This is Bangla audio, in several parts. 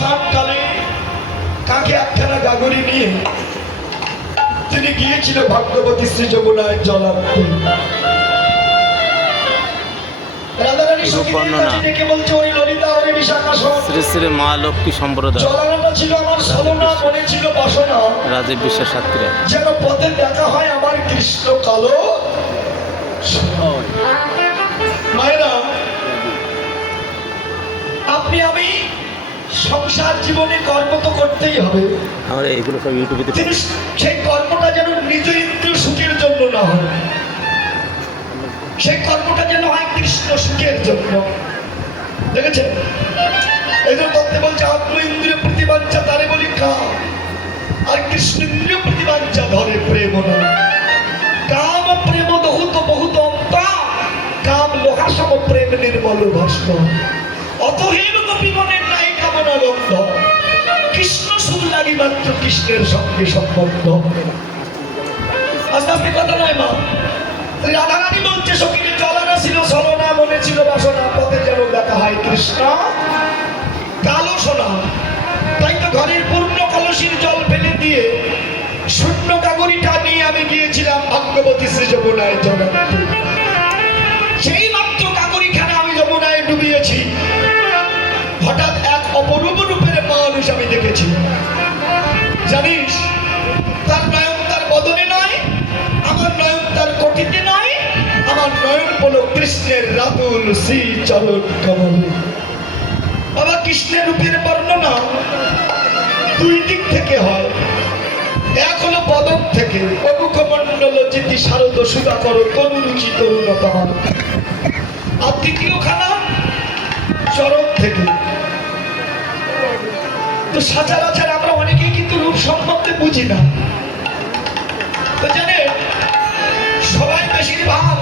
সাতকালে কাকে একখানা গাগরি নিয়ে তিনি গিয়েছিল ভাগ্যবতী শ্রী যমুনায় জল আনতে। রাধারানী সখীদের কাছে ডেকে বলছে, ওই ললিতা ওরে বিশাখা শ্রী শ্রী মা লক্ষ্মী সম্প্রদায় জলানাটা ছিল আমার ছলনা, মনে ছিল বাসনা, রাজীব বিশ্বাস সাতক্ষীরা। যেন পথে দেখা হয় আমার কৃষ্ণ কালো। মায়েরা, আপনি আমি সংসার জীবনে কর্ম তো করতেই হবে। আমরা এগুলো সব ইউটিউবে সেই কর্মটা যেন নিজ ইন্দ্রিয় সুখের জন্য না হয়, সেই কর্মটা যেন হয় কৃষ্ণ সুখের জন্য। দেখেছেন, এই জন্য তত্ত্বে বলছে আত্ম ইন্দ্রিয় প্রতিবাঞ্ছা তারে বলি কাম, আর কৃষ্ণ ইন্দ্রিয় প্রতিবাঞ্ছা ধরে প্রেম না। কাম প্রেম দহুত বহুত অন্তা, কাম লোহাসম প্রেম নির্মল ভস্ম। অতহেব কপি মনের নাই কামনা গন্ধ, কৃষ্ণ সুর লাগি মাত্র কৃষ্ণের সঙ্গে সম্বন্ধ। আস্তে আস্তে কথা নয় মা, রাধারানী বলছে সখীকে জলানা ছিল ছলনা, মনে ছিল বাসনা, পথে যেন দেখা হয় কৃষ্ণ কালো সোনা। তাই তো ঘরের পূর্ণ কলসির জল ফেলে দিয়ে শূন্য কাগরিটা নিয়ে আমি গিয়েছিলাম ভাগ্যবতী শ্রী যমুনায় জল আনতে। সেই মাত্র কাগরিখানা আমি যমুনায় ডুবিয়েছি, হঠাৎ এক অপরূপ রূপের মানুষ আমি দেখেছি। জানিস, তার নয়ন তার বদনে নয়, আমার নয়ন তার কোটিতে নয়, আমার নয়ন হলো কৃষ্ণের রাতুল শ্রী চরণ কমলে। বাবা, কৃষ্ণের রূপের বর্ণনা দুই দিক থেকে হয়। এক হলো বদন থেকে, অমুখ মণ্ডল জিতি শারদ সুধাকর তরু রুচি তরুণতা, আর দ্বিতীয় খানা চরণ থেকে। তো সচরাচর আমরা অনেকেই কিন্তু রূপ সম্বন্ধে বুঝি না। তো জানে, সবাই বেশিরভাগ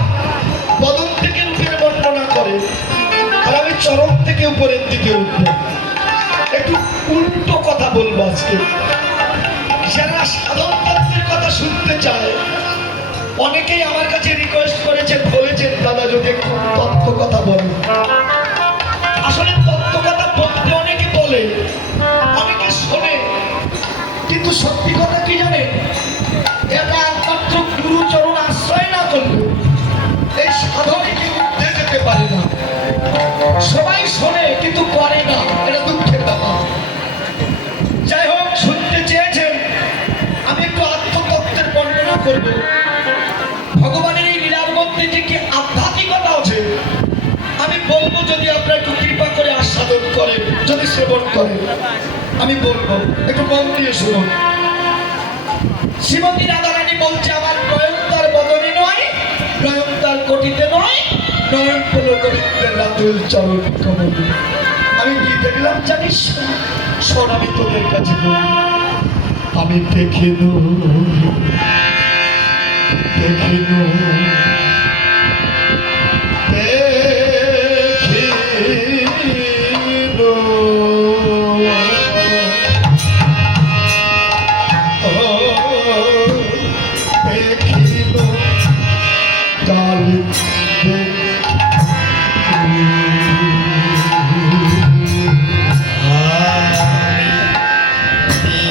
বদন থেকে রূপের বর্ণনা করে, আর আমি চরণ থেকে উপরের দিকে উঠবো। একটু উল্টো কথা বলবো আজকে। যারা সাধারণ তত্ত্বের কথা শুনতে চায়, অনেকেই আমার কাছে রিকোয়েস্ট করেছেন, বলেছেন দাদা যদি একটু তত্ত্ব কথা বলেন। আসলে তত্ত্ব কথা বলতে অনেকে বলে, অনেকে শোনে, কিন্তু সত্যি কথা কি জানে, এটা একমাত্র গুরুচরণ আশ্রয় না করলে এই সাধনে কেউ উঠতে যেতে পারে না। সবাই শোনে কিন্তু করে না, এটা দুঃখের ব্যাপার। যাই হোক, শুনতে চেয়েছেন, আমি একটু আত্মতত্ত্বের বর্ণনা করব। ভগবানের এই লীলার মধ্যে যে কি আধ্যাত্মিকতা আছে আমি বলবো, যদি আপনারা একটু কৃপা করে আস্বাদন করেন, যদি শ্রবণ করেন, আমি বলবো, একটু মন দিয়ে শুনুন। শ্রীমতী রাধারানী বলছে, আমার নয়ন তার বদনে নয়, নয়ন তার কোটিতে নয়, নয়ন হল গোবিন্দের রাতুল চরণ কমলে। আমি কি দেখলাম জানিস? শোন, আমি তোদের কাছে বলি, আমি দেখিল দেখিল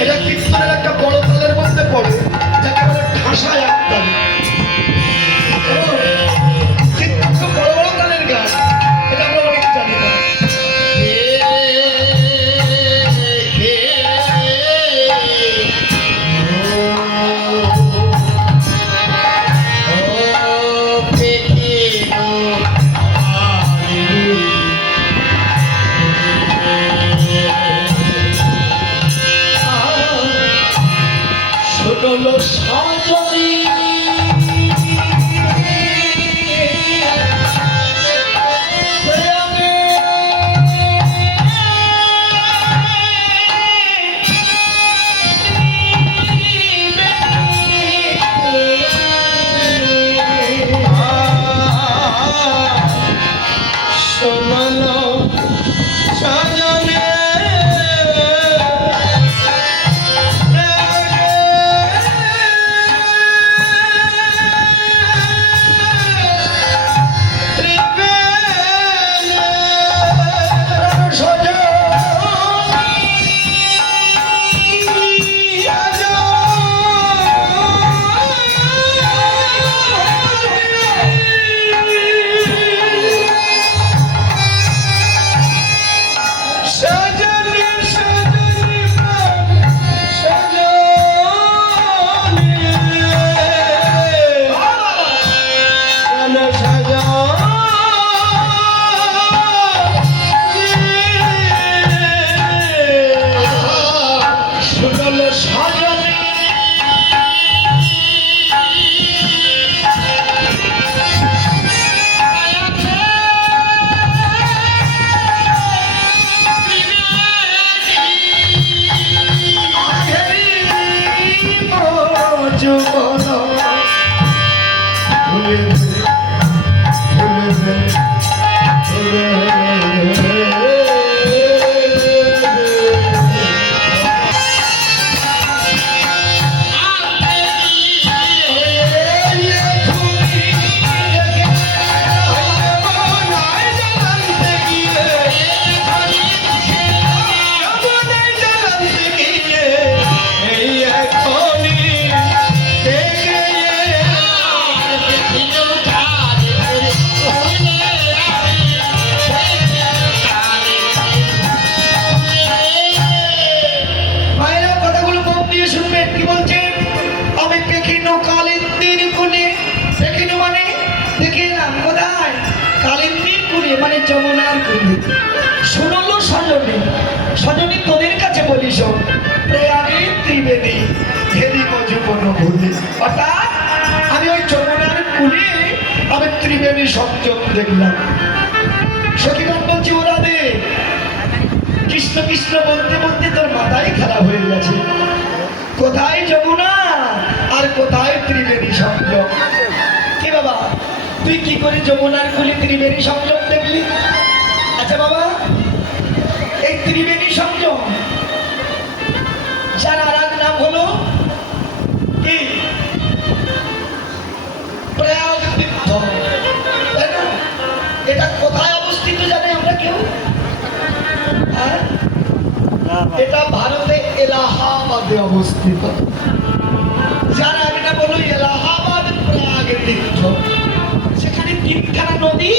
এটা কীর্তনের একটা বড় তালের মধ্যে পড়ে, যাকে বলে ঠাসায় আত্মালি। কীর্তন তো বড় বড় তালের গান, এটা আমরা অনেক জানি না। শোনো সাজনী যমুনার কুলে শুনলো সজনী, সজনী তোদের কাছে বলি শোন, প্রয়াগে ত্রিবেণী হেরি মজুবন ভুলে। অর্থাৎ আমি ওই যমুনার কুলে আমি ত্রিবেণী সংযম দেখলাম। সখীগণ বলছি ওরা দে, কৃষ্ণ কৃষ্ণ বলতে বলতে তোর মাথায় খারাপ হয়ে গেছে। কোথায় যমুনা আর কোথায় ত্রিবেণী সংযম? কি বাবা তুই কি করে যমুনার কুলে ত্রিবেণী সংযম দেখলি? আচ্ছা বাবা, এই ত্রিবেণী সংযম যার আর এক নাম হলো কি প্রয়াগ তীর্থ, তাই না? এটা কোথায় অবস্থিত জানে আমরা কেউ? হ্যাঁ, এটা ভারতে এলাহাবাদে অবস্থিত। যার একটা বলো এলাহাবাদ প্রয়াগ তীর্থ, সেখানে তিনখানা নদী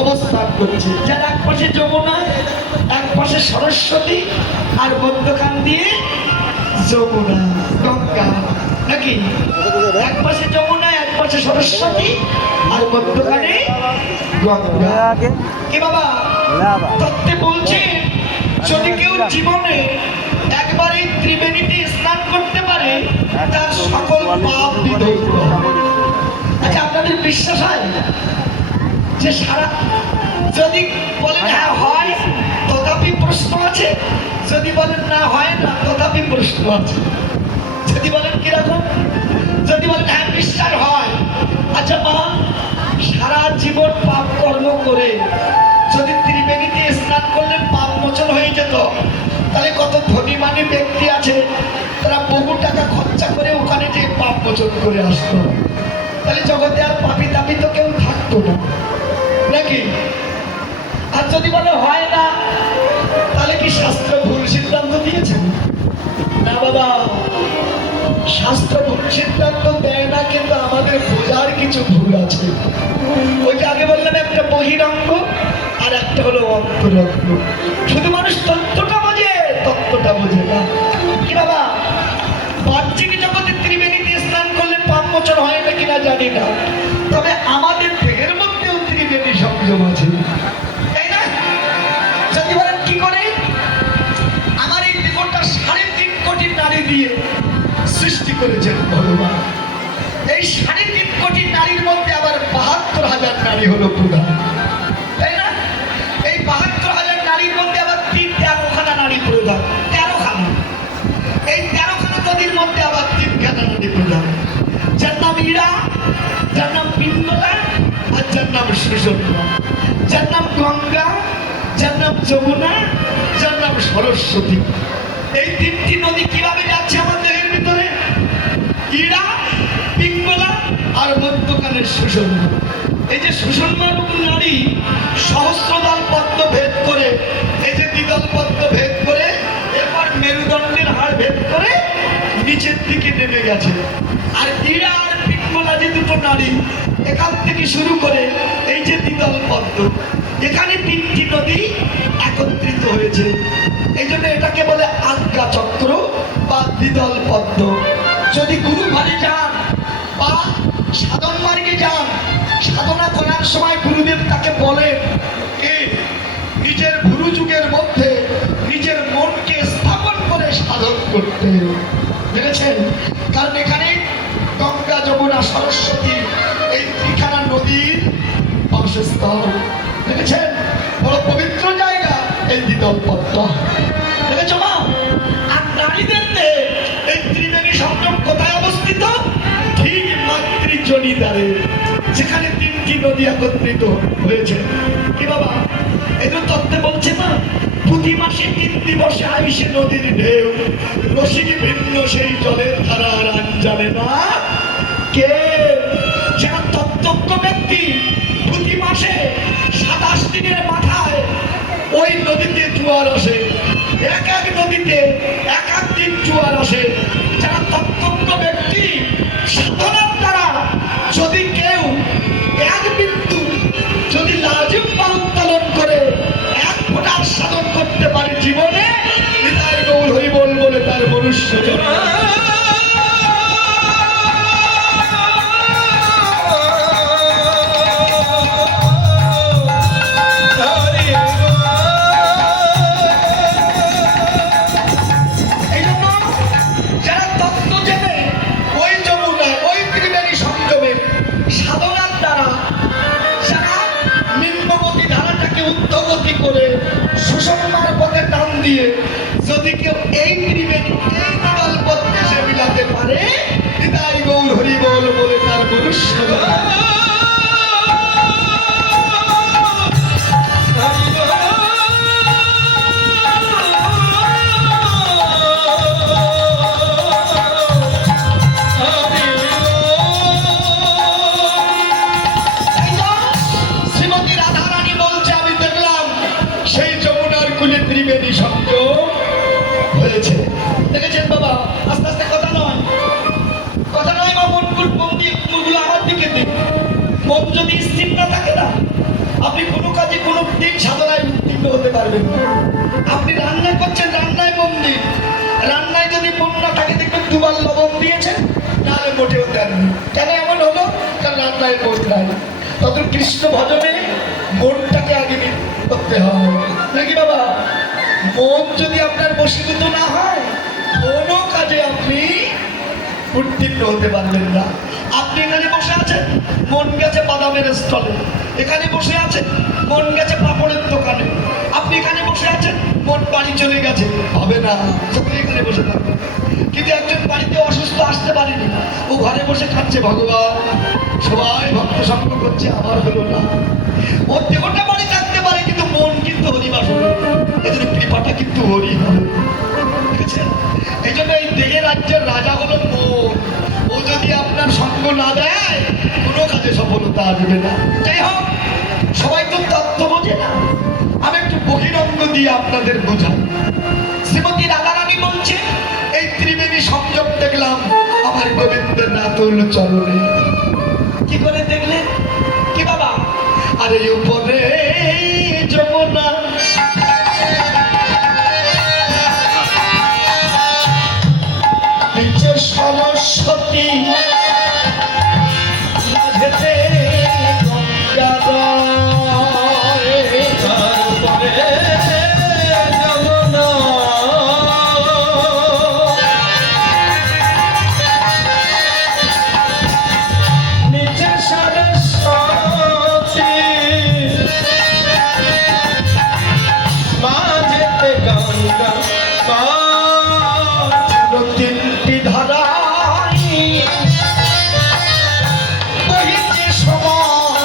অবস্থান করছে। যার এক পাশে যমুনা, এক পাশে সরস্বতী, আর মধ্যখান দিয়ে যমুনা গঙ্গা, নাকি? এক পাশে যমুনা, এক পাশে সরস্বতী, আর মধ্যখানে গঙ্গা। কি বাবা তত্ত্বে বলছে যদি কেউ জীবনে একবার এই ত্রিবেণীতে স্নান করতে পারে তার সকল পাপ বিধৌত। আচ্ছা আপনাদের বিশ্বাস হয় যে সারা, যদি বলেন হ্যাঁ হয় তথাপি প্রশ্ন আছে, যদি বলেন না হয় না তথাপি প্রশ্ন আছে। যদি বলেন কিরকম, যদি বলেন হ্যাঁ বিশ্বাস হয়, আচ্ছা মা সারা জীবন পাপ কর্ম করে যদি ত্রিবেণীতে স্নান করলে পাপ মোচন হয়ে যেত, তাহলে কত ধনী মানী ব্যক্তি আছে তারা বহু টাকা খরচা করে ওখানে যে পাপ মোচন করে আসতো, তাহলে জগতে আর পাপি তাপি তো কেউ থাকতো না, নাকি? আর যদি বলে হয় না, তাহলে কি শাস্ত্র ভুল সিদ্ধান্ত দিয়েছেন? না বাবা, শাস্ত্র ভুল সিদ্ধান্ত দেয় না, কিন্তু আমাদের বোঝার কিছু ভুল আছে। ওইটা আগে বললেন একটা বহিরঙ্গ আর একটা হলো অন্তরঙ্গ। শুধু মানুষ তত্ত্বটা বোঝে, তত্ত্বটা বোঝে না। কি বাবা বাহ্যিক জগতে ত্রিবেণীতে স্নান করলে পাপ মোচন হয় না কিনা জানি না, তবে আমাদের দেহের মধ্যেও ত্রিবেণী সংযম আছে, তাই না? যদি বলেন কি করে, আমার এই দেহটা 3.5 কোটি নারী দিয়ে সৃষ্টি করেছেন ভগবান। এই 3.5 কোটি নারীর মধ্যে আবার 72,000 নারী হলো প্রধান, তাই না? এই 72,000 নারীর মধ্যে আবার 13খানা নারী প্রধান, 13খানা। এই 13খানা নদীর মধ্যে আবার 3খানা নদী প্রধান, যার নাম ইরা, যার নাম পিঙ্গলা, আর যার নাম সুষমা, যার নাম গঙ্গা, যার নাম যমুনা, যার নাম সরস্বতী। এই 3টি নদী কিভাবে যাচ্ছে আমাদের দেহের ভিতরে? ইরা, পিঙ্গলা আর মধ্যখানের সুষমা। এই যে সুষমা রূপ নারী সহস্রদল পদ্ম ভেদ করে, এই যে দ্বিদল পদ্ম ভেদ করে, এরপর মেরুদণ্ডের হাড় ভেদ করে নিচের দিকে নেমে গেছে। আর ইরা আর পিঙ্গলা যে দুটো নারী, এখান থেকে শুরু করে এই যে দ্বিদল পদ্ম, এখানে 3টি নদী একত্রিত হয়েছে। এই জন্য এটাকে বলে আজ্ঞা চক্র বা দ্বিদল পদ্ম। যদি গুরু ঘরে যান বা সাধন মার্গে যান, সাধনা করার সময় গুরুদেব তাকে বলেন নিজের গুরু যুগের মধ্যে নিজের মনকে স্থাপন করে সাধন করতে, বুঝেছেন? কারণ এখানে গঙ্গা, যমুনা, সরস্বতী এই 3খানা নদীর বাসস্থান, দেখেছেন? বড় পবিত্র জায়গা এই দ্বিদল পদ্ম, দেখেছ মা? আর নারীদের এই ত্রিবেণী সংযম কোথায় অবস্থিত? ঠিক মাতৃজনিদ্বারে, যেখানে 3টি নদী একত্রিত হয়েছে। কি বাবা এই তো তত্ত্বে বলছে না, প্রতি মাসে 3 দিবসে আইসে নদীর ঢেউ, রসিক ভিন্ন সেই জলের ধারা আর জানে না কে। যারা তত্ত্বজ্ঞ ব্যক্তি প্রতি মাসে 27 দিনের মাথায় ওই নদীতে জোয়ার আসে, এক এক নদীতে এক এক দিন জোয়ার আসে। যারা তত্ত্বজ্ঞ ব্যক্তি সাধনার দ্বারা যদি কেউ এক বিন্দু যদি লাজিম বা উত্তোলন করে এক ফোঁটার সাধন করতে পারে জীবনে, হৃদয় গৌর হরিবোল বলে তার মনুষ্য জন্ম। যদি কেউ এই ত্রিবেণী এই কল্পতে সে মিলাতে পারে তাই গৌর হরি বল বলে তার মনুষ্য শ্রীমতী রাধারানী বলছে আমি দেখলাম সেই যমুনার কুলে ত্রিবেণী সংযোগ হয়েছে। দেখেছেন বাবা, আস্তে আস্তে কথা নয় মা, মনগুলো আমার দিকে দিক। মন যদি স্থির না থাকে না, আপনি কোনো কাজে কোনো দিন সাধনায় উত্তীর্ণ হতে পারবেন না। আপনি রান্না করছেন, রান্নায় মন দিন। রান্নায় যদি মন না থাকে দেখবেন দুবার লবণ দিয়েছেন, নাহলে মোটেও দেননি। কেন এমন হলো? কারণ রান্নায় মন নাই। তখন কৃষ্ণ ভজনে মনটাকে আগে করতে হয় নাকি বাবা? মন যদি আপনার বশীভূত না হয়, কোনো কাজে আপনি উত্তীর্ণ হতে পারবেন না। আপনি এখানে বসে আছেন, মন গেছে বাদামের স্টলে। এখানে বসে আছেন, মন গেছে পাপড়ের দোকানে। আপনি এখানে বসে আছেন, মন বাড়ি চলে গেছে, হবে না, সকলে এখানে বসে থাকবে। কিন্তু একজন বাড়িতে অসুস্থ আসতে পারেনি, ও ঘরে বসে খাচ্ছে, ভগবান সবাই ভক্ত সঙ্গ করছে, আমার হলো না। ওর দেহটা বাড়ি থাকতে পারে কিন্তু মন কিন্তু হরিবাস হবে, এদের কৃপাটা কিন্তু হরি হবে। দেখেছেন? এই জন্য এই দেহের রাজ্যের রাজা হলো মন। ও যদি আপনার সঙ্গ না দেয়, কোনো কাজে সফলতা আসবে না। যাই হোক, সবাই তো তত্ত্ব বোঝে না, আমি একটু বহিরঙ্গ দিয়ে আপনাদের বোঝাই। শ্রীমতী রাধারানী বলছে এই ত্রিবেণী সংযোগ দেখলাম আমার গোবিন্দের নাতুল চরণে। কি করে দেখলেন? কি বাবা? আরে উপরে যমুনা, নিচে সরস্বতী, মাঝেতে গঙ্গা রয়, তার উপরে যমুনা, নিচে সরস্বতী, মাঝেতে গঙ্গা, তিনটি ধারায় বহিছে সময়,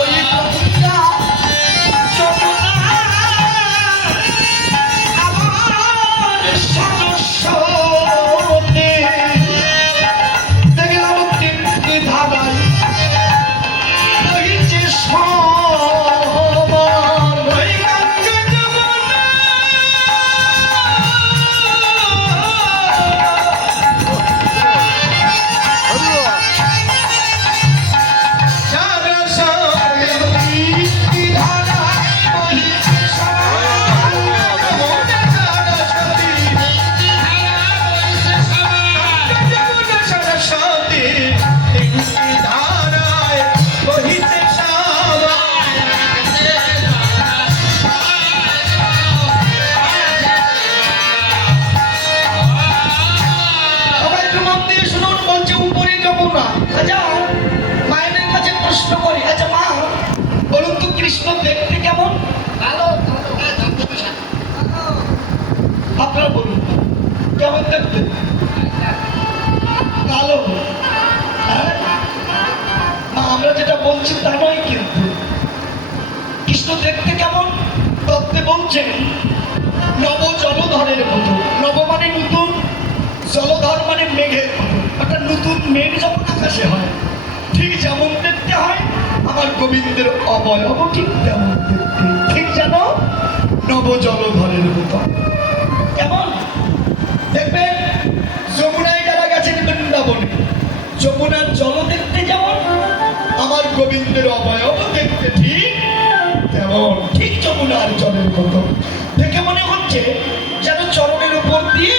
ওই গঙ্গা যমুনা আমার সরস্বতী। দেখলাম তিনটি ধারায় বহিছে সমান, ওই গঙ্গা যমুনা সরস্বতী, তিনটি ধারায় বহিছে সমান, যমুনা সরস্বতী, যমুনা সরস্বতী, তিনটি ধারায় বহিছে সমান। সবাই একটু মন দিয়ে শুনুন, বলছে উপরে যমুনা। আচ্ছা, মায়ের কাছে প্রশ্ন করি, আচ্ছা মা বলুন তো কৃষ্ণ দেখতে কেমন? আপনারা বলুন কেমন দেখতে? কালো? হ্যাঁ? মা, আমরা যেটা বলছি তা নয় কিন্তু। কৃষ্ণ দেখতে কেমন? তত্ত্বে বলছেন নব জলধরের মতো। নব মানে নতুন, জলধর মানে মেঘের মতো। একটা নতুন মেঘ যখন আকাশে হয়, ঠিক যেমন দেখতে হয় আমার গোবিন্দের অবয়ব ঠিক তেমন দেখতে। ঠিক যেন নব জলধরের মতো। কেমন দেখবেন? যমুনায় যারা গেছেন বৃন্দাবনে, যমুনার জল দেখতে যেমন আমার গোবিন্দের অবয়ব দেখতে ঠিক তেমন, ঠিক যমুনার জলের মতো। দেখে মনে হচ্ছে যেন চরণের উপর দিয়ে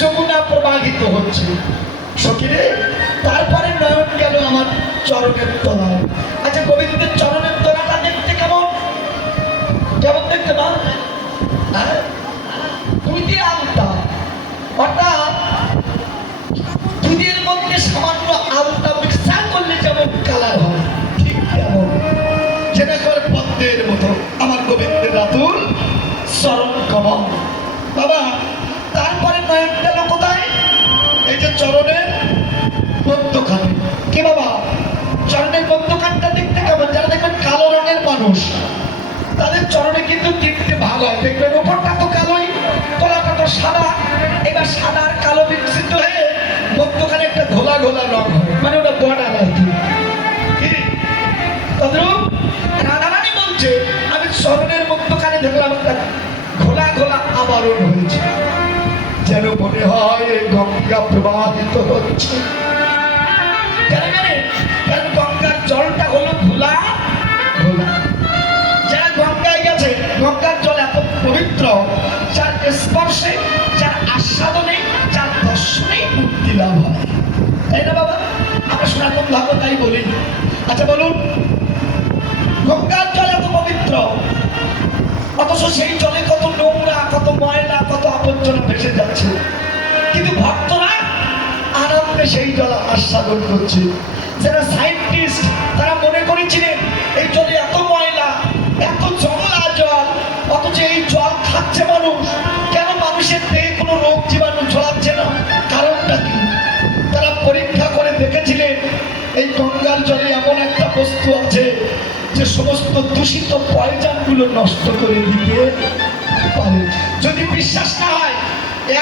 যমুনা প্রবাহিত হচ্ছে। সখীরে, তারপরে নয়ন গেল আমার চরণের তলায়। আচ্ছা, গোবিন্দের চরণের তলাটা দেখতে কেমন? কেমন দেখতে না? হ্যাঁ, তুমি দিয়ে আনতা, অর্থাৎ এই যে চরণের মধ্যখান, কি বাবা চরণের মধ্যখানটা দেখতে কেমন? যারা দেখবেন কালো রঙের মানুষ তাদের চরণে কিন্তু তিনটে ভাগ হয়, দেখবেন ওপরটা তো কালোই, তলাটা তো সাদা। এবার সাদা আর কালো মিশ্রিত হয়ে মধ্যখানে একটা ঘোলা ঘোলা রং হয়, মানে ওটা বর্ডার আর কি। তদ্রূপ রাধারানী বলছে আমি চরণের মধ্যখানে দেখলাম একটা ঘোলা ঘোলা আবরণ হয়েছে, যেন মনে হয় এই গঙ্গা প্রবাহিত হচ্ছে। কেন জানেন? কারণ গঙ্গার জলটা হলো ঘোলা ঘোলা। যারা গঙ্গায় গেছে, গঙ্গার জল এত পবিত্র, যার স্পর্শে, যার আস্বাদনে, যার দর্শনে মুক্তি লাভ হয়, তাই না বাবা? আমরা সনাতন ধর্ম তাই বলি। আচ্ছা বলুন, গঙ্গার জল এত পবিত্র, অথচ সেই জলে কত নোংরা, কত ময়লা, কত আবর্জনা ভেসে যাচ্ছে, কিন্তু ভক্তরা আনন্দে সেই জল আস্বাদন করছে। যারা সায়েন্টিস্ট তারা মনে করেছিলেন এই জলে এত ময়লা, এত জংলা জল, অথচ এই জল খাচ্ছে মানুষ, কেন মানুষের দেহে কোনো রোগ জীবাণু ছড়াচ্ছে না? কারণটা কি? তারা পরীক্ষা করে দেখেছিলেন এই গঙ্গার জলে এমন একটা বস্তু আছে যে সমস্ত দূষিত পয়জনগুলো নষ্ট করে দিতে পারে। যদি বিশ্বাস না হয়,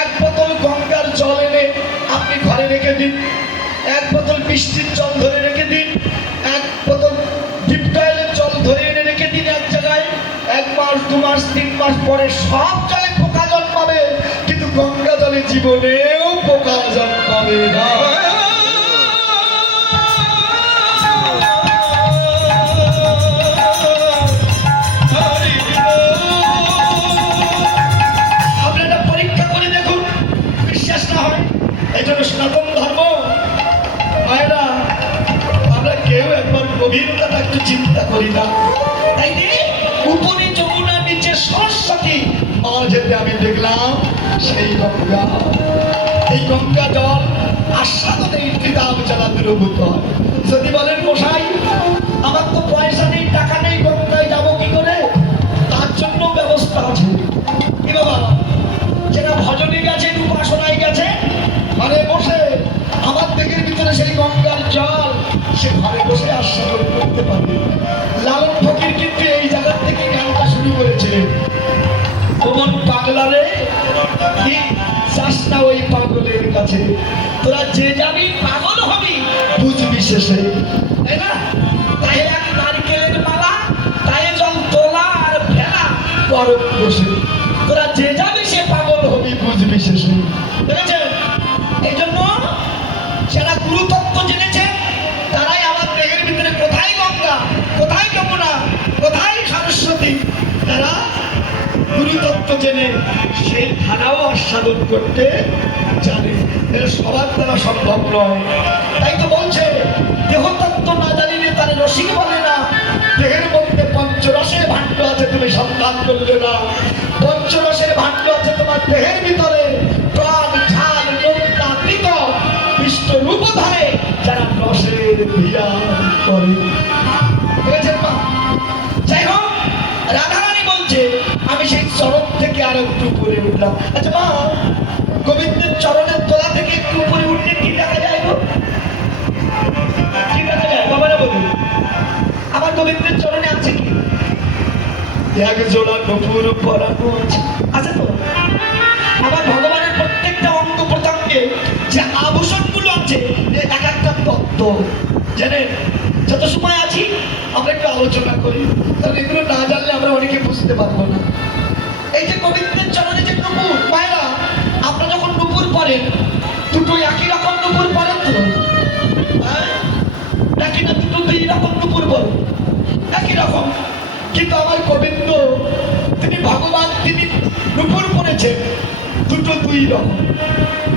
এক বোতল গঙ্গার জল এনে আপনি ঘরে রেখে দিন, এক বোতল বৃষ্টির জল ধরে রেখে দিন, এক বোতল ডিপটয়েলের জল ধরে এনে রেখে দিন এক জায়গায়, 1 মাস 2 মাস 3 মাস পরে সব জলে পোকা জন্মাবে, কিন্তু গঙ্গা জলে জীবনেও পোকা জন্মাবে না। সনাতন ধর্ম আয়রা আমরা কেউ একবার গভীরতাটা একটু চিন্তা করি না, তাই যে উপরে যমুনা, নিচে সরস্বতী, মাঝেতে আমি দেখলাম সেই গঙ্গা। এই গঙ্গা জল আস্বাদনে কিতাব চালা দুরভূত হয়। যদি বলেন মশাই আমার তো পয়সা নেই, টাকা নেই, গঙ্গায় যাবো কি করে? তার জন্য ব্যবস্থা আছে। কি বাবা, যারা ভজনে গেছে, উপাসনায় গেছে, ঘরে বসে আমার দিকের ভিতরে সেই গঙ্গার জল সে ঘরে বসে আস্বাদন করতে পারবে। লালন ফকির কিন্তু এই জায়গা থেকে গানটা শুরু করেছে, কোন পাগলারে কি চাস না ওই পাগলের কাছে, তোরা যে যাবি পাগল হবি বুঝবি শেষে, তাই না? তাই এক নারকেলের মালা, তাই জল তোলা আর ফেলা বরফ বসে, তোরা যে যাবি সে পাগল হবি বুঝবি শেষে। দেখেছেন? এই জন্য যারা গুরুতত্ত্ব জেনেছে তারাই আমার দেহের ভিতরে কোথায় গঙ্গা, কোথায় যমুনা, কোথায় সরস্বতী, তারা গুরুতত্ত্ব জেনে সেই ধারাও আস্বাদন করতে জানে। এটা সবার দ্বারা সম্ভব নয়। তাই তো বলছে দেহতত্ত্ব না জানিলে তার রসিক বলে না, দেহের মধ্যে পঞ্চরসের ভাণ্ড আছে তুমি সন্ধান করলে না, পঞ্চরসের ভাণ্ড আছে তোমার দেহের ভিতরে, টক ঝাল নোনতা তিত মিষ্ট রূপ ধরে যারা রসের ধ্যান করে। দেখেছেন মা? যাই হোক, রাধারানী বলছে আমি সেই চরণ থেকে আর একটু উপরে উঠলাম। আচ্ছা মা, গোবিন্দের চরণের তলা থেকে একটু উপরে উঠলে কি দেখা যায় গো? কি দেখা যায় বাবারা বলুন? আমার গোবিন্দের চরণে আছে কি? এক জোড়া নপুর পরানো আছে, আছে তো? আমার ভগবানের প্রত্যেকটা অঙ্গ প্রত্যঙ্গে যে আভূষণগুলো আছে এক একটা তত্ত্ব জানেন। যত সময় আছি আমরা একটু আলোচনা করি, কারণ এগুলো না জানলে আমরা অনেকে বুঝতে পারবো না। এই যে গোবিন্দের চরণে যে নুপুর, মায়েরা আপনারা যখন নুপুর পরেন দুটো একই রকম নুপুর পরেন তো? নাকি না দুটো 2 রকম নুপুর পরেন? একই রকম। কিন্তু আমার গোবিন্দ তিনি ভগবান, তিনি নুপুর পরেছেন দুটো 2 রকম।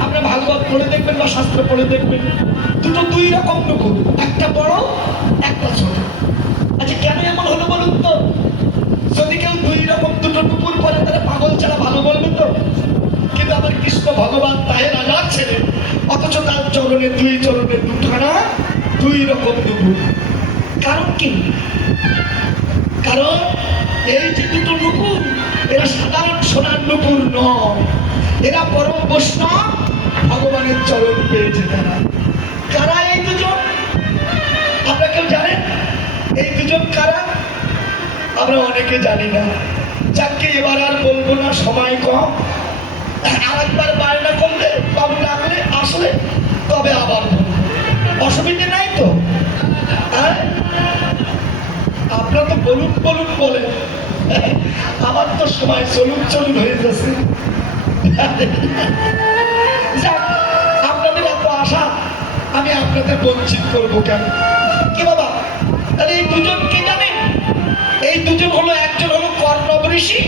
আমরা ভাগবত পড়ে দেখবেন বা শাস্ত্র পড়ে দেখবেন দুটো 2 রকম নুপুর, একটা বড় একটা ছোট। আচ্ছা কেন এমন হলো বলুন তো? যদি কেউ 2 রকম দুটো নুপুর পরে তাহলে পাগল ছাড়া ভালো বলবে তো? কিন্তু আমার কৃষ্ণ ভগবান তাই রাজার ছেলে, অথচ তার চরণে 2 চরণে 2খানা 2 রকম নুপুর। কারণ কি? কারণ এই যে দুটো নুপুর এরা সাধারণ সোনার নুপুর নয়, এরা পরম বৈষ্ণব ভগবানের চরণ আমরা অনেকে জানি না। যাকে এবার আর বলবো না, সময় কম। আরেকবার বায়না করলে বাবু ডাকলে আসলে তবে আবার বলবো, অসুবিধে নাই তো? হ্যাঁ, আপনারা তো বলুন বলুন বলে, আমার তো সময় চলুন চলুন হয়ে যাচ্ছে। যাক, আপনাদের এত আশা, আমি আপনাদের বঞ্চিত করবো কেন? কি বাবা, তাহলে এই দুজন কে জানেন? এই দুজন হলো, একজন হলো কর্ণব ঋষি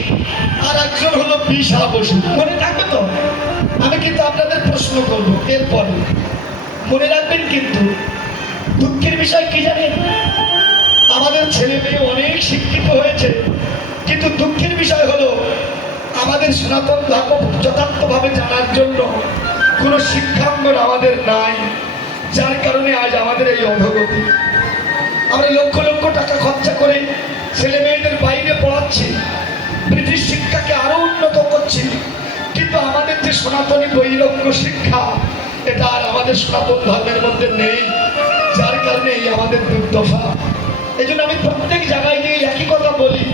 আর একজন হলো বিষা বসু। মনে থাকবে তো? আমি কিন্তু আপনাদের প্রশ্ন করবো এরপরে, মনে রাখবেন কিন্তু। দুঃখের বিষয় কি জানেন? আমাদের ছেলে মেয়ে অনেক শিক্ষিত হয়েছে, কিন্তু দুঃখের বিষয় হলো আমাদের সনাতন ধর্ম যথার্থভাবে জানার জন্য কোনো শিক্ষাঙ্গন আমাদের নাই, যার কারণে আজ আমাদের এই অধোগতি। আমরা লক্ষ লক্ষ টাকা খরচা করে ছেলে মেয়েদের বাইরে পড়াচ্ছি, ব্রিটিশ শিক্ষাকে আরো উন্নত করছি, কিন্তু আমাদের যে সনাতনী বৈরাগ্য শিক্ষা, এটা আর আমাদের সনাতন ধর্মের মধ্যে নেই, যার কারণে এই আমাদের দুর্দশা। এই জন্য আমি প্রত্যেক জায়গায় গিয়ে একই কথা বলি,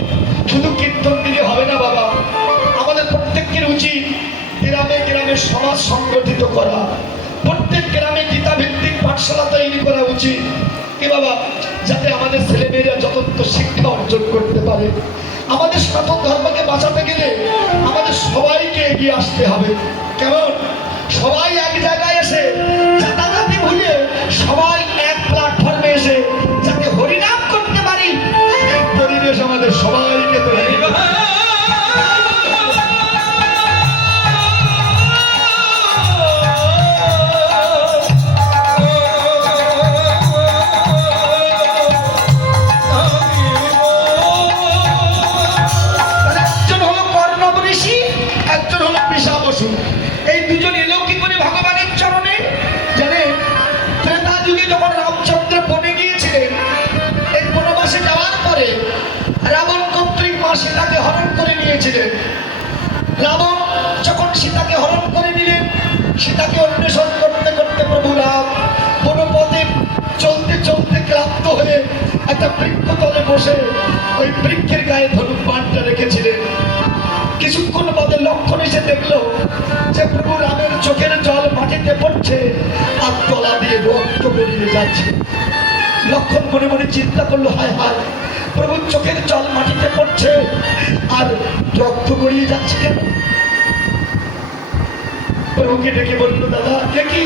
শুধু কীর্তন দিলে হবে না বাবা, আমাদের প্রত্যেকের উচিত গ্রামে গ্রামে সমাজ সংগঠিত করা, প্রত্যেক গ্রামে গীতাভিত্তিক পাঠশালা তৈরি করা উচিত। কি বাবা, যাতে আমাদের ছেলেমেয়েরা যথার্থ শিক্ষা অর্জন করতে পারে। আমাদের সনাতন ধর্মকে বাঁচাতে গেলে আমাদের সবাইকে এগিয়ে আসতে হবে। কেমন? সবাই এক জায়গায় এসে জাতাজাতি ভুলে সবাই এক প্ল্যাটফর্মে এসে যাতে হরিনাম করতে পারি, এই পরিবেশ আমাদের সবাইকে তৈরি করতে হবে। এই দুজন এলো কি করে ভগবানের চরণে? জানেন, ত্রেতা যুগে যখন রামচন্দ্র বনে গিয়েছিলেন, এই বনবাসে যাওয়ার পরে রাবণ কর্তৃক মা সীতাকে হরণ করে নিয়েছিলেন। রাবণ যখন সীতাকে হরণ করে নিলেন, সীতাকে অন্বেষণ করতে করতে প্রভু রাম বনপথে চলতে চলতে ক্লান্ত হয়ে একটা বৃক্ষতলে বসে ওই বৃক্ষের গায়ে ধনুক বাণটা রেখেছিলেন। কিছুক্ষণ বাদে লক্ষণ এসে দেখলো যে প্রভু রামের চোখের জল মাটিতে পড়ছে আর তলা দিয়ে রক্ত বেরিয়ে যাচ্ছে। লক্ষণ মনে মনে চিন্তা করলো, হায় হায়, প্রভুর চোখের জল মাটিতে পড়ছে আর রক্ত বেরিয়ে যাচ্ছে কেন? প্রভুকে ডেকে বললো, দাদা কে কি,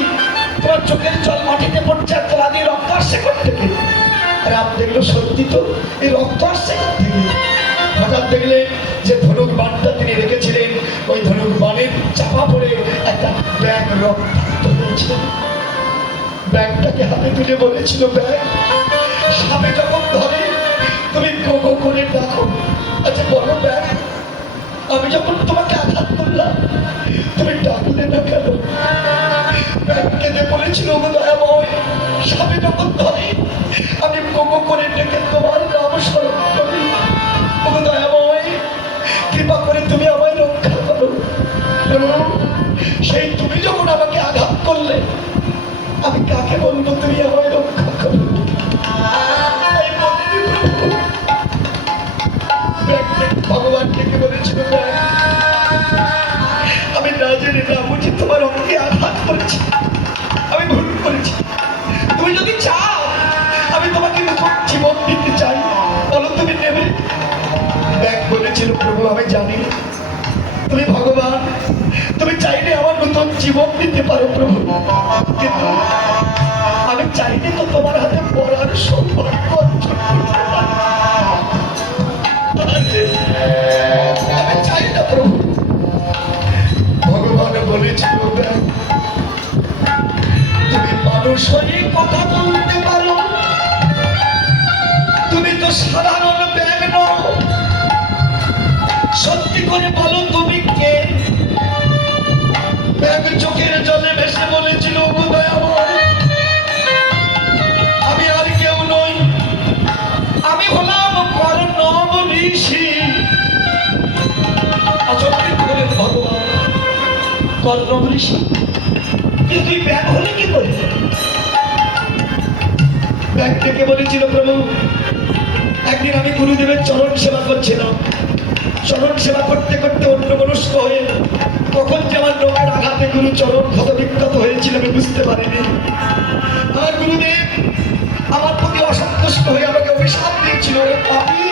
তোমার চোখের জল মাটিতে পড়ছে আর তলা দিয়ে রক্ত আসছে কোত্থেকে? রাম দেখলো সত্যি তো, এই রক্ত আসছে কোত্থেকে? হঠাৎ দেখলে যে ধনুক বাণটা তিনি রেখেছিলেন, ওই ধনুক বাণের চাপা পড়ে একটা ব্যাগ রক্তাক্ত হয়েছিল। ব্যাগটাকে হাতে তুলে বলেছিল, ব্যাগ, সাপে যখন ধরে তুমি গো গো করে ডাকো। আচ্ছা বলো ব্যাগ, আমি যখন তোমাকে আঘাত করলাম তুমি ডাকলে না কেন? ব্যাগ কেঁদে বলেছিল, গো দয়াময়, সাপে যখন ধরে আমি গো গো করে ডেকে তোমার নাম স্মরণ করি। ও দয়াময়, কৃপা করে তুমি আমায় রক্ষা করো। এবং সেই তুমি যখন আমাকে আঘাত করলে, আমি কাকে বলবো তুমি আমায় রক্ষা করো? ভগবান ডেকে বলেছিল, আমি না জেনে না বুঝি তোমার অঙ্গে আঘাত করেছি, আমি ভুল করেছি। তুমি যদি চাও আমি তোমাকে নতুন জীবন দিতে চাই, বলো তুমি নেবে? ব্যাগ বলেছিল, প্রভু আমি জানি তুমি ভগবান, তুমি চাইলে আমার নতুন জীবন দিতে পারো প্রভু, কিন্তু আমি চাইলে তো তোমার হাতে পড়ার সৌভাগ্য অর্জন করতে পারি। আমি চাই না প্রভু। ভগবান বলেছিল, তুমি মানুষ হয়ে কথা বলতে পারো, তুমি তো সাধারণ ব্যাগ নও, সত্যি করে বলো তুমি কে? ব্যাগ চোখের জলে ভেসে বলেছিল, আমি আর কেউ নই, আমি হলাম কর্ণব ঋষি। আচমকে বলেন ভগবান, কর্ণব ঋষি, কিন্তু তুই ব্যাগ হলে কি করে? ব্যাগ থেকে বলেছিল, প্রভু একদিন আমি গুরুদেবের চরণ সেবা করছিলাম। চরণ সেবা করতে করতে অন্যমনস্ক হয়ে কখন যে আমার রোগের আঘাতে গুরু চরণ ক্ষত বিক্ষত হয়েছিল আমি বুঝতে পারিনি। আমার গুরুদেব আমার প্রতি অসন্তুষ্ট হয়ে আমাকে অভিশাপ দিয়েছিল, "ওরে পাপী,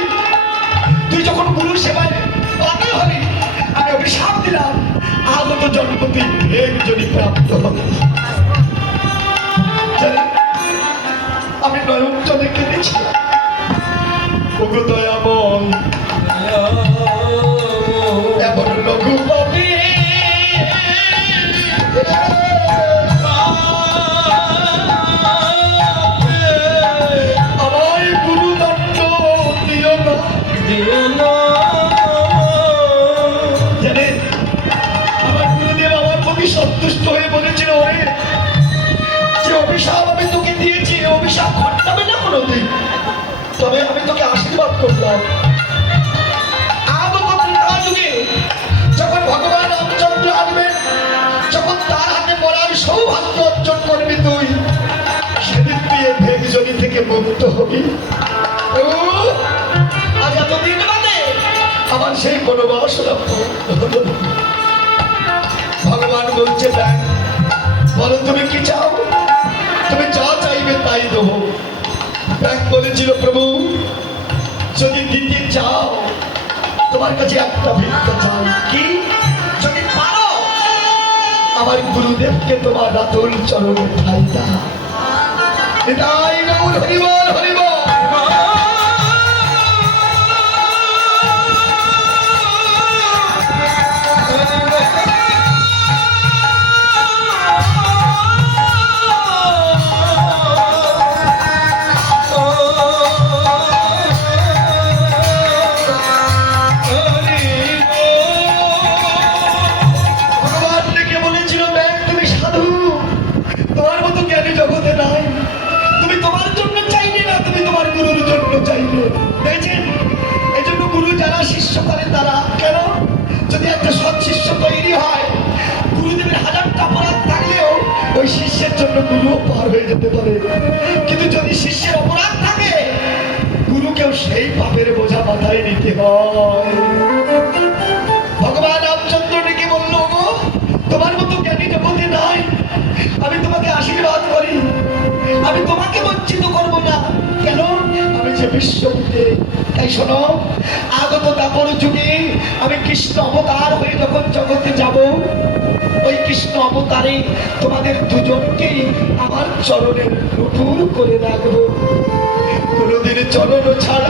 তুই যখন গুরু সেবায় পাগল হবি, আমি অভিশাপ দিলাম আগত জন্ম তুই ভেগজনি প্রাপ্ত হবে।" জানেন, আমি নয়ন জলে কেঁদেছিলাম। ওগো দয়াময়, এমন লঘু পাপী আমায় গুরুদণ্ড দিও না, দিও না। জানেন, আমার গুরুদেব আমার প্রতি সন্তুষ্ট হয়ে বলেছিল, "ওরে, যে অভিশাপ আমি তোকে দিয়েছি এ অভিশাপ ঘটাবে না কোনোদিন, তবে আমি তোকে আশীর্বাদ করলাম। যুগে যখন ভগবান রামচন্দ্র আসবেন, যখন তার হাতে পড়ার সৌভাগ্য অর্জন করবি তুই, সেদিন তুই এই ভেগজনি থেকে মুক্ত হবি। ও, আজ এতদিন বাদে আমার সেই বনবাসনা পূর্ণ হলো।" ভগবান বলছে, "দেখ, বলো তুমি কি চাও, তুমি যা চাইবে তাই দেবো।" ব্যাং বলেছিল, "প্রভু, যদি দিতে চাও তোমার কাছে একটা ভিক্ষা চাই, কি? যদি পারো আমার গুরুদেবকে তোমার রাতুল চরণে ঠাই দাও।" এটাই গৌর হরিবল হরিবল। শিষ্য করে তারা কেন? যদি একটা সৎ শিষ্য তৈরি হয়, গুরুদেবের হাজারটা অপরাধ থাকলেও ওই শিষ্যের জন্য গুরুও পার হয়ে যেতে পারে। কিন্তু যদি শিষ্যের অপরাধ থাকে, গুরুকেও সেই পাপের বোঝা মাথায় নিতে হয়। ভগবান রামচন্দ্র ডেকে বলল, "গো, তোমার মতো জ্ঞানী জগতে নাই, আমি তোমাকে আশীর্বাদ করি, আমি তোমাকে বঞ্চিত করব না। কেন? আমি যে বিশ্বভূতে। তাই শোনো, আগত দাপর যুগে আমি কৃষ্ণ অবতার হয়ে যখন জগতে যাব, ওই কৃষ্ণ অবতারে তোমাদের দুজনকেই আমার চরণে নতুন করে রাখবো। কোনোদিন চরণ ছাড়া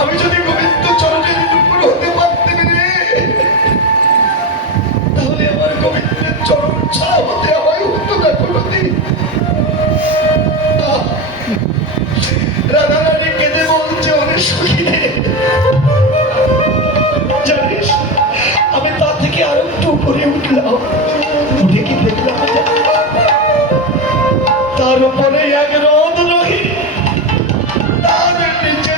আমি যদি গোবিন্দ চরণের উপর হতে পারতেন রে, তাহলে আমার গোবিন্দের চরণ ছাড়া হতে আমায় হতো না কোনোদিন। সুখী রে। জানিস আমি তার থেকে আরো একটু উপরে উঠলাম, উঠে কি দেখলাম তার উপরে এক রথ রহি, তার নিচে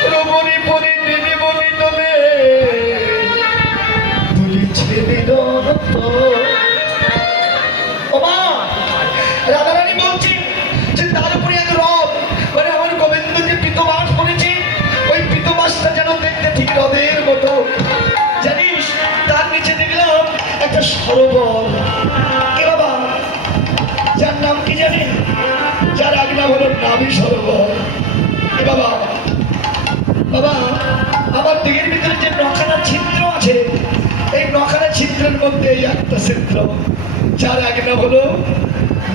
সরোবরে পরে নেমে বলি দলে তুলিছে বিরত। ওমা রাধারানী বলছি যে তার উপরে এক রথ, মানে আমার গোবিন্দ যে পিতমাস পড়েছে, ওই পিতমাসটা যেন দেখতে ঠিক রথের মতো। জানিস তার নিচে দেখলাম একটা সরোবর। কে বাবা? যার নাম কি জানি? যার আজ্ঞা হলো নাভি সরোবর। এ বাবা, বাবা আমার দিকের ভিতরে যে নখানা ছিদ্র আছে, এই নখানা ছিদ্রের মধ্যে এই একটা ছিদ্র, যার আজ্ঞা হলো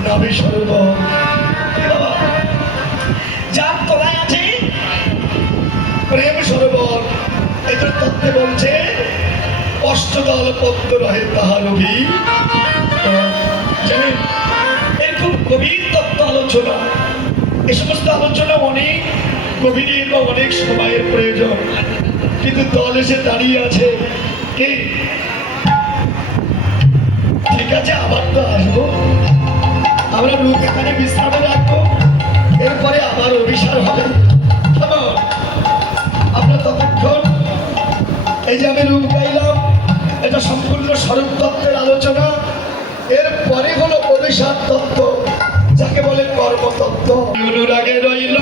নাভি সরোবর। এ বাবা, যার তলায় আছে প্রেম সরোবর। এদের তত্ত্বে বলছে অষ্টদল পদ্ম রহে তাহার অভি। জানেন এরকম গভীর তত্ত্ব আলোচনা, এ সমস্ত আলোচনা অনেক গভীরের বা অনেক সময়ের প্রয়োজন, কিন্তু দল এসে দাঁড়িয়ে আছে কি ঠিক আছে আবার তো আসবো, আমরা রূপ এখানে বিশ্রামে রাখবো, এরপরে আবার অভিসার হবে। আমরা ততক্ষণ এই যে আমি রূপ গাইলাম, এটা সম্পূর্ণ স্বরূপ তত্ত্বের আলোচনা। এরপরে হলো অভিসার তত্ত্ব, যাকে বলে কর্মতত্ত্ব। অনুরাগে রইল